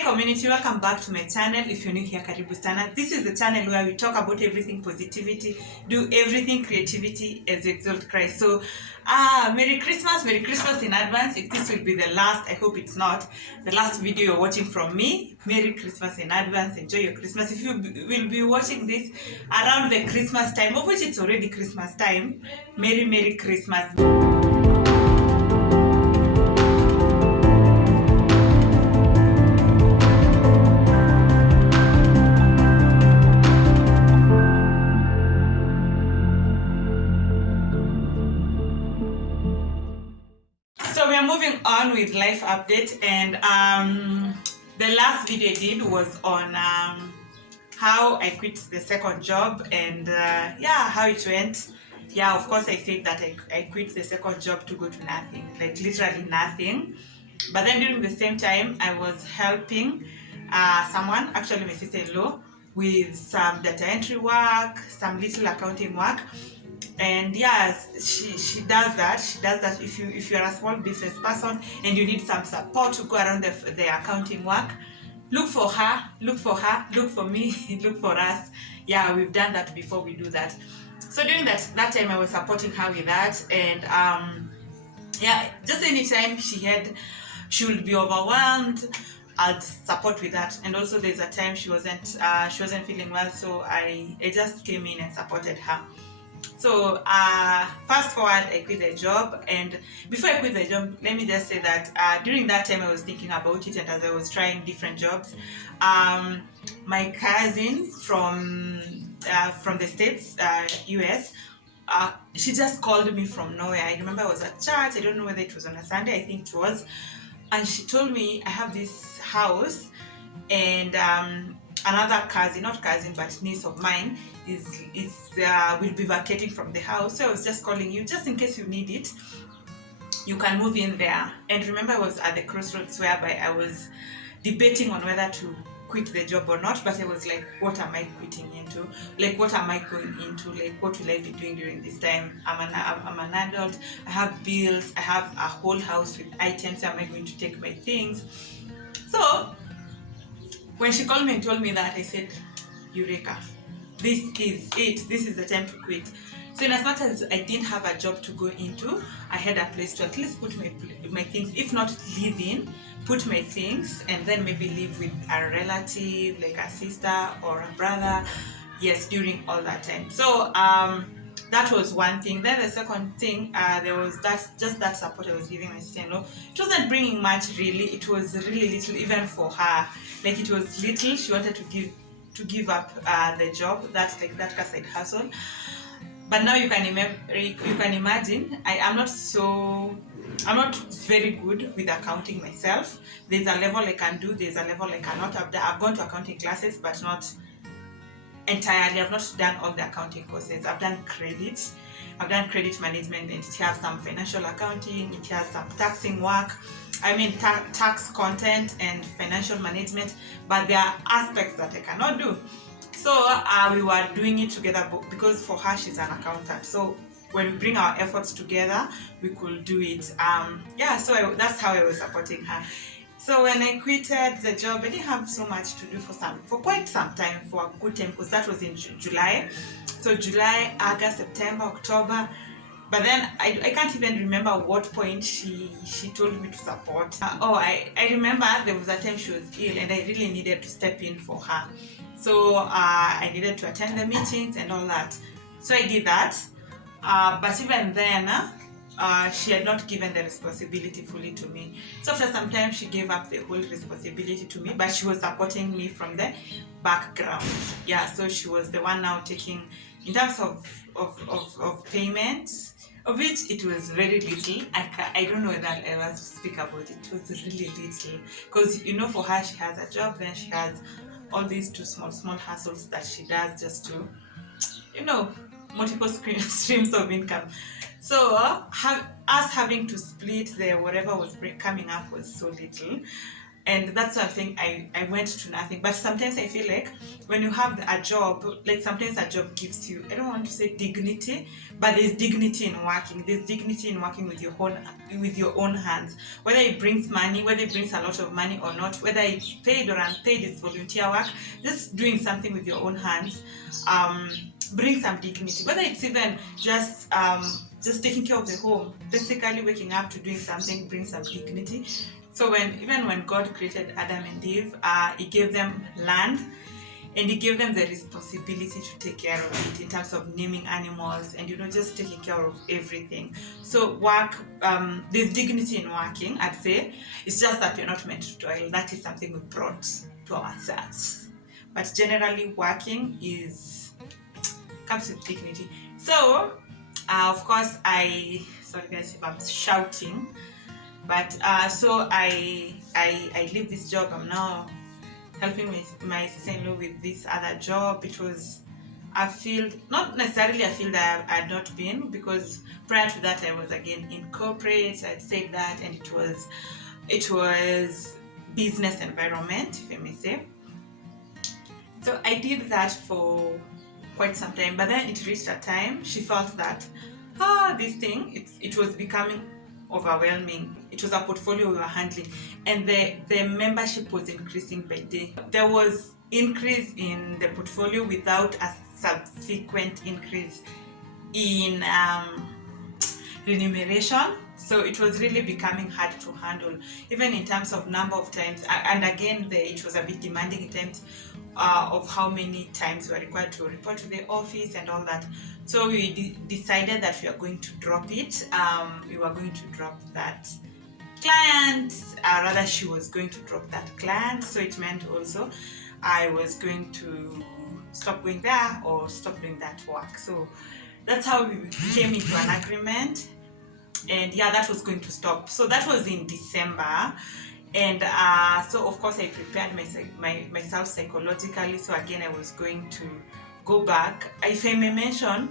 Hi community, welcome back to my channel. If you're new here, karibu sana. This is the channel where we talk about everything positivity, do everything creativity as we exalt Christ. So, Merry Christmas in advance. If this will be the last, I hope it's not the last video you're watching from me. Merry Christmas in advance. Enjoy your Christmas. If you will be watching this around the Christmas time, of which it's already Christmas time, Merry Christmas. So we are moving on with life update, and the last video I did was on how I quit the second job and how it went. Yeah, of course I said that I quit the second job to go to nothing, like literally nothing. But then during the same time, I was helping someone, actually my sister-in-law, with some data entry work, some little accounting work. And yes, she does that. She does that. If you're a small business person and you need some support to go around the accounting work, look for her, look for me, look for us. Yeah, we've done that before. We do that. So during that time, I was supporting her with that, and just anytime she would be overwhelmed, I'd support with that. And also there's a time she wasn't feeling well, so I just came in and supported her. So fast forward, I quit the job, and before I quit the job, let me just say that during that time I was thinking about it, and as I was trying different jobs, my cousin from the States, US, she just called me from nowhere. I remember I was at church, I don't know whether it was on a Sunday, I think it was, and she told me I have this house, and another cousin, not cousin but niece of mine, will be vacating from the house. So I was just calling you just in case you need it, you can move in there. And remember, I was at the crossroads whereby I was debating on whether to quit the job or not, but I was like, what am I quitting into? Like, what am I going into? Like, what will I be doing during this time? I'm an adult, I have bills, I have a whole house with items. Am I going to take my things? So when she called me and told me that, I said, Eureka, this is it. This is the time to quit. So in as much as I didn't have a job to go into, I had a place to at least put my things, if not live in, put my things, and then maybe live with a relative, like a sister or a brother, yes, during all that time. So that was one thing. Then the second thing, there was that support I was giving my sister-in-law. It wasn't bringing much really. It was really little, even for her. Like, it was little. She wanted to give up the job. That's like that side hustle. But now you can imagine, I'm not very good with accounting myself. There's a level I can do. There's a level I cannot. I've gone to accounting classes, but not entirely. I've not done all the accounting courses. I've done credit management, and it has some financial accounting, it has some taxing work, tax content and financial management, but there are aspects that I cannot do. So we were doing it together because for her, she's an accountant. So when we bring our efforts together, we could do it. So that's how I was supporting her. So when I quitted the job, I didn't have so much to do for quite some time, for a good time, because that was in July. So July, August, September, October. But then I can't even remember what point she told me to support. I remember there was a time she was ill, and I really needed to step in for her. So I needed to attend the meetings and all that. So I did that. But even then, she had not given the responsibility fully to me. So after some time, she gave up the whole responsibility to me, but she was supporting me from the background. Yeah, so she was the one now taking, in terms of payment, of which it was very little. I don't know whether I'll ever speak about it. It was really little. Because, for her, she has a job, then she has all these two small hustles that she does just to, multiple streams of income. So us having to split the whatever was coming up was so little. And that's something I went to nothing. But sometimes I feel like when you have a job, like sometimes a job gives you, I don't want to say dignity, but there's dignity in working. There's dignity in working with your own hands. Whether it brings money, whether it brings a lot of money or not, whether it's paid or unpaid, it's volunteer work, just doing something with your own hands brings some dignity. Whether it's even just taking care of the home, basically waking up to doing something brings some dignity. So even when God created Adam and Eve, He gave them land, and He gave them the responsibility to take care of it in terms of naming animals and just taking care of everything. So work, there's dignity in working, I'd say. It's just that we're not meant to toil. That is something we brought to ourselves. But generally, working comes with dignity. So, of course, sorry guys if I'm shouting. But so I leave this job. I'm now helping my sister-in-law with this other job. It was a field, not necessarily a field that I had not been, because prior to that I was again in corporate. I'd said that, and it was business environment, if I may say. So I did that for quite some time, but then it reached a time she felt that this thing, it was becoming overwhelming. It was a portfolio we were handling, and the membership was increasing by day. There was increase in the portfolio without a subsequent increase in remuneration. So it was really becoming hard to handle, even in terms of number of times. And again, it was a bit demanding in terms of how many times we were required to report to the office and all that. So we decided that we are going to drop it. We were going to drop that client, rather she was going to drop that client. So it meant also I was going to stop going there or stop doing that work. So that's how we came into an agreement. And yeah, that was going to stop. So that was in December. And so of course I prepared myself psychologically. So again, I was going to go back. If I may mention,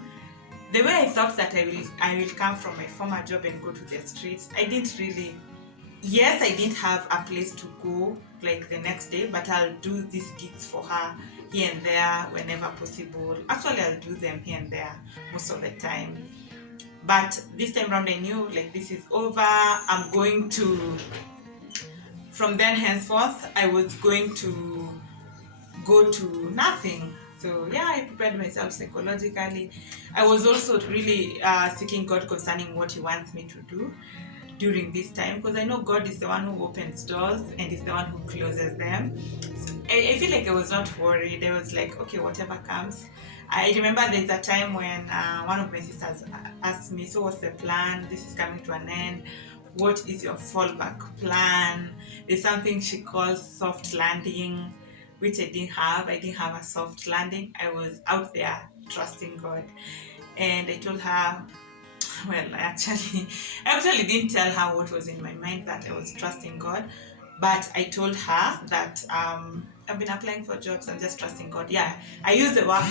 the way I thought that I will come from my former job and go to the streets, I didn't really. Yes, I didn't have a place to go like the next day, but I'll do these gigs for her here and there whenever possible. Actually, I'll do them here and there most of the time. But this time around, I knew like this is over. I'm going to, from then henceforth, I was going to go to nothing. So yeah, I prepared myself psychologically. I was also really seeking God concerning what He wants me to do during this time, because I know God is the one who opens doors and is the one who closes them. So I feel like I was not worried. I was like, okay, whatever comes. I remember there's a time when one of my sisters asked me, so what's the plan? This is coming to an end. What is your fallback plan? There's something she calls soft landing, which I didn't have. I didn't have a soft landing. I was out there trusting God. And I told her, well, I actually didn't tell her what was in my mind, that I was trusting God. But I told her that I've been applying for jobs. I'm just trusting God. Yeah, I used the word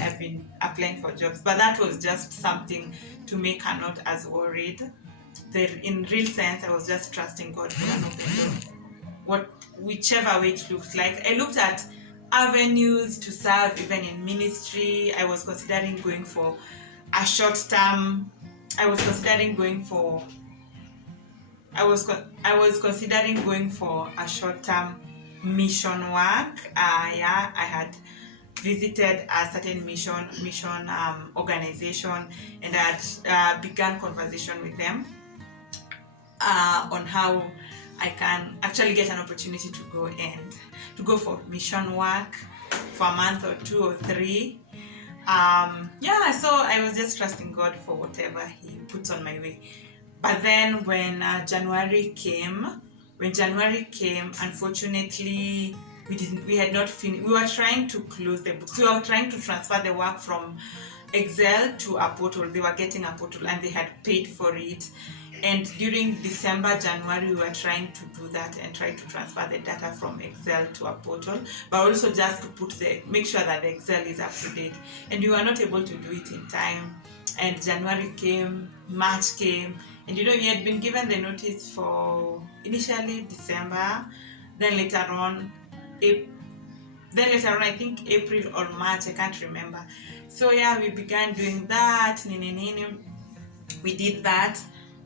I've been applying for jobs, but that was just something to make her not as worried. In real sense, I was just trusting God for an open door, whichever way it looked like. I looked at avenues to serve even in ministry. I was considering going for a short term. I was considering going for a short term mission work. I had visited a certain mission organization, and I had begun conversation with them on how I can actually get an opportunity to go for mission work for a month or 2 or 3. So I was just trusting God for whatever He puts on my way. But then when January came, unfortunately, we had not finished. We were trying to close the books. We were trying to transfer the work from Excel to a portal. They were getting a portal and they had paid for it. And during December, January, we were trying to do that and try to transfer the data from Excel to a portal, but also just to make sure that the Excel is up to date. And we were not able to do it in time. And January came, March came, and we had been given the notice for initially December, then later on I think April or March, I can't remember. So yeah, we began doing that. We did that,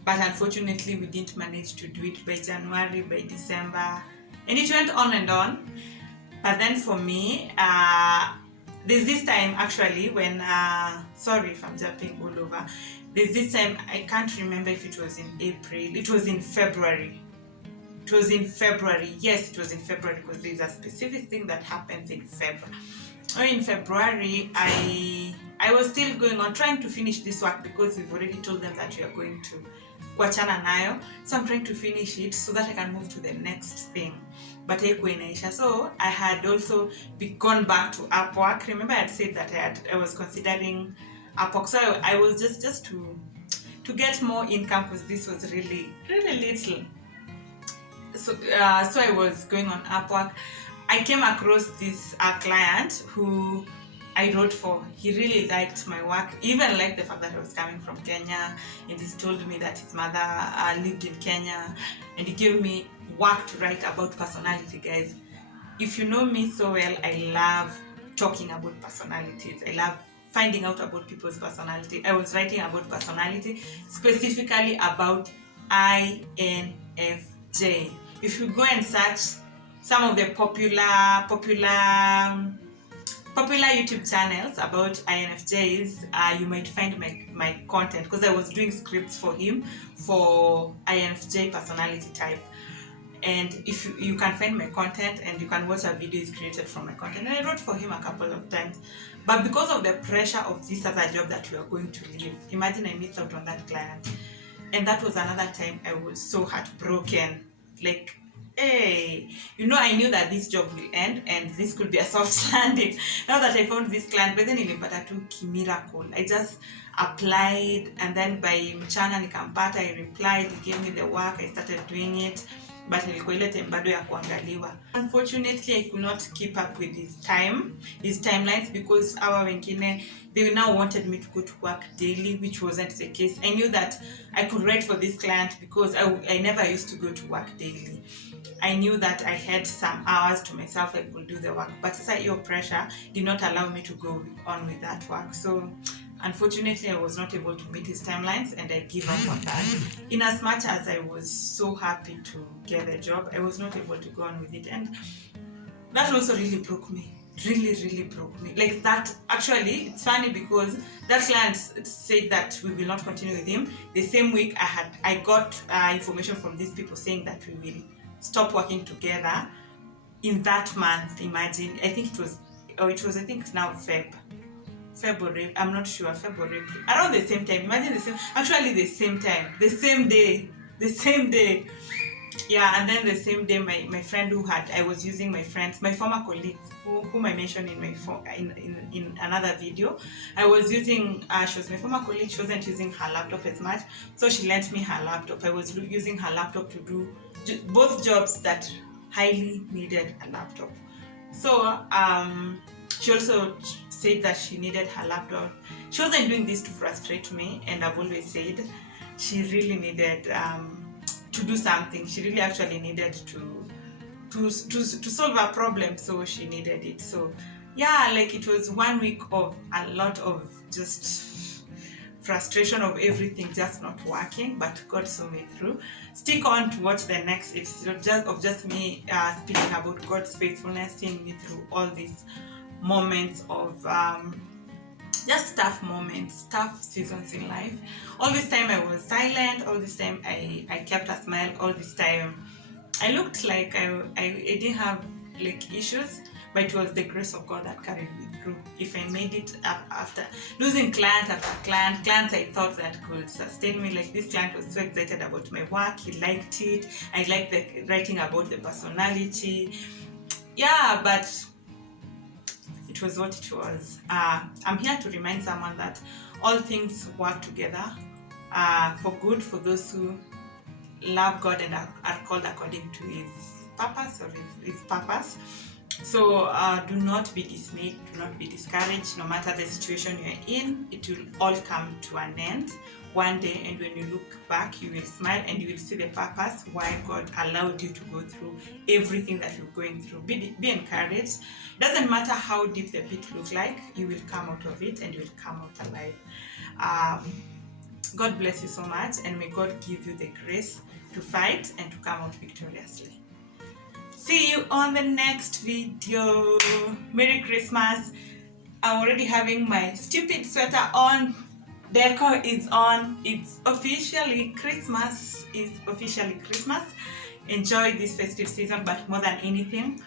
but unfortunately we didn't manage to do it by January, by December, and it went on and on. But then for me, there's this time actually when sorry if I'm jumping all over. There's this time, I can't remember if it was in April, it was in February. Yes, it was in February, because there's a specific thing that happens in February. In February, I was still going on trying to finish this work, because we've already told them that we are going to kuachana nayo. So I'm trying to finish it so that I can move to the next thing. But haikuwa inaisha. So I had also gone back to Upwork. Remember I had said that I was considering Upwork. So I was just to get more income, because this was really, really little. So I was going on Upwork. I came across this client who I wrote for. He really liked my work, even liked the fact that I was coming from Kenya, and he told me that his mother lived in Kenya, and he gave me work to write about personality, guys. If you know me so well, I love talking about personalities. I love finding out about people's personality. I was writing about personality, specifically about INFJ. If you go and search some of the popular YouTube channels about INFJs, you might find my content, because I was doing scripts for him for INFJ personality type. And if you can find my content, and you can watch a video is created from my content. And I wrote for him a couple of times, but because of the pressure of this other job that we are going to leave, imagine I missed out on that client. And that was another time I was so heartbroken. Like, hey, I knew that this job will end and this could be a soft landing. Now that I found this client, but then nilipata tu miracle. I just applied, and then by mchana nikampata, I replied, he gave me the work, I started doing it, but ilikuwa ile time bado ya kuangaliwa. Unfortunately, I could not keep up with his timelines, because our wengine, they now wanted me to go to work daily, which wasn't the case. I knew that I could write for this client because I never used to go to work daily. I knew that I had some hours to myself, I could do the work, but your pressure did not allow me to go on with that work. So unfortunately, I was not able to meet his timelines, and I gave up on that. In as much as I was so happy to get the job, I was not able to go on with it, and that also really broke me. Really broke me. Like that, actually, it's funny because that client said that we will not continue with him. The same week, I got information from these people saying that we will stop working together in that month. Imagine, I think it was I think it's now February, I'm not sure, February, around the same time. Imagine the same time, the same day. Yeah, and then the same day, my friend I was using my former colleagues, whom I mentioned in another video. I was using, she was my former colleague, she wasn't using her laptop as much, so she lent me her laptop. I was using her laptop to do both jobs that highly needed a laptop. So she also said that she needed her laptop. She wasn't doing this to frustrate me, and I've always said she really needed to do something. She really actually needed to solve a problem, so she needed it. So yeah, like it was 1 week of a lot of just frustration of everything just not working, but God saw me through. Stick on to watch the next episode of just me speaking about God's faithfulness, seeing me through all these moments of just tough moments, tough seasons in life. All this time I was silent, all this time I kept a smile, all this time I looked like I didn't have like issues, but it was the grace of God that carried me through. If I made it up after losing client after clients I thought that could sustain me, like this client was so excited about my work, he liked it, I liked the writing about the personality. Yeah, but it was what it was. I'm here to remind someone that all things work together for good, for those who love God and are called according to His purpose or His purpose. So do not be dismayed, do not be discouraged. No matter the situation you're in, it will all come to an end one day, and when you look back, you will smile and you will see the purpose why God allowed you to go through everything that you're going through. Be encouraged. Doesn't matter how deep the pit looks like, you will come out of it and you will come out alive. God bless you so much, and may God give you the grace to fight and to come out victoriously. See you on the next video. Merry Christmas. I'm already having my stupid sweater on. Decor is on. It's officially Christmas. It's officially Christmas. Enjoy this festive season, but more than anything,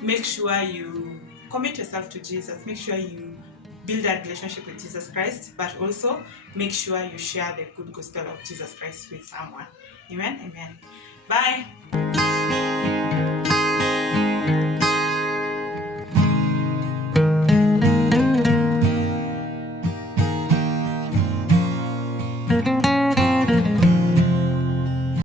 make sure you commit yourself to Jesus. Make sure you build that relationship with Jesus Christ, but also make sure you share the good gospel of Jesus Christ with someone. Amen. Amen. Bye.